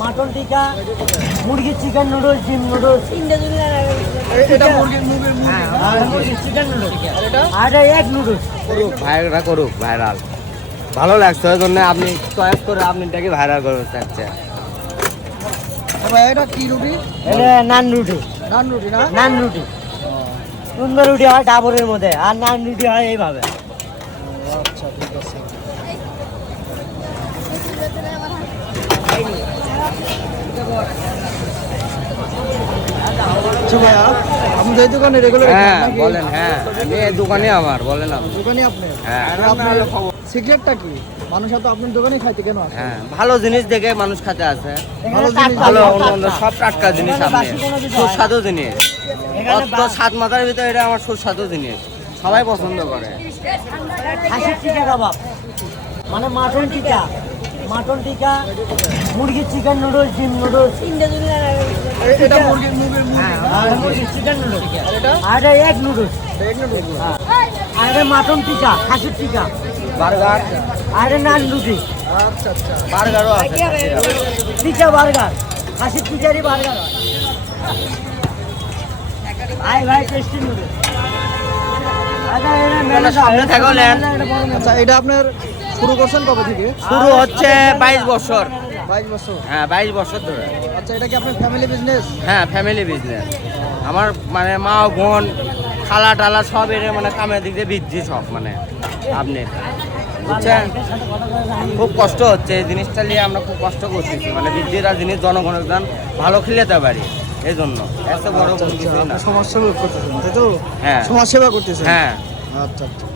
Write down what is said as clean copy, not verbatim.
Mutton টিকা, মুরগির chicken noodles, ডিম নুডলস, চিকেন নুডলস আর এগ নুডলস। ভাইরা করুক ভাইরাল, ভালো লাগছে ওই জন্য আপনি চয়েস করে আপনি এটাকে ভাইরাল করতে চাচ্ছেন। এটা কি রুটি? এটা নান রুটি। নান রুটি না? নান রুটি সুন্দর রুটি হয় ডাবরের মধ্যে, আর নান রুটি হয় এইভাবে। আচ্ছা ঠিক আছে। ভাইয়া আপনি এই দোকানে রেগুলার? হ্যাঁ বলেন। হ্যাঁ আমি এই দোকানে আমার বলেন আপনি। দোকানে আপনি? হ্যাঁ। আপনার সিক্রেটটা কি? মানুষ তো আপনার দোকানে খাইতে কেন আসে? হ্যাঁ ভালো জিনিস দেখে মানুষ খেতে আসে। ভালো জিনিস, ভালো অন্য সব টাটকা জিনিস, আপনি সুস্বাদু জিনিস, অত সাত মাথার ভিতরে এটা আমার সুস্বাদু জিনিস, সবাই পছন্দ করে। খাসির টিকা কাবাব মানে মাটন টিকা, মাটন টিকা, মুরগির চিকেন নুডলস, ডিম নুডলস, এটা মুরগির মুরগির চিকেন নুডলস এটা আর এগ নুডলস, আর মাটন টিকা, খাসির টিকা, বার্গার আর নান রুটি, আচ্ছা আচ্ছা। বার্গারও আছে। টিকা বার্গার, খাসির টিকারই বার্গার হয়। আই ভাই টেস্টি নুডলস। সামনে থাকো ল্যান্ড। আচ্ছা এটা আপনার শুরু করছেন কবে থেকে? শুরু হচ্ছে 22 বছর। 22 বছর। হ্যাঁ 22 বছর ধরে। আচ্ছা এটা কি আপনার ফ্যামিলি বিজনেস? হ্যাঁ ফ্যামিলি বিজনেস। আমার মানে মা বোন খালা টালা সব এর মানে কামের দিক দিয়ে বৃদ্ধি সব মানে আপনি বুঝছেন। খুব কষ্ট হচ্ছে এই জিনিসটা নিয়ে, আমরা খুব কষ্ট করতেছি মানে বৃদ্ধিরা জিনিস জনগণের দান ভালো খেলাতে পারি এই জন্য। এত বড় কোনো কিছু না। সমাজ সেবা করতেছেন তাই তো? হ্যাঁ সমাজ সেবা করতেছেন? হ্যাঁ। আচ্ছা আচ্ছা।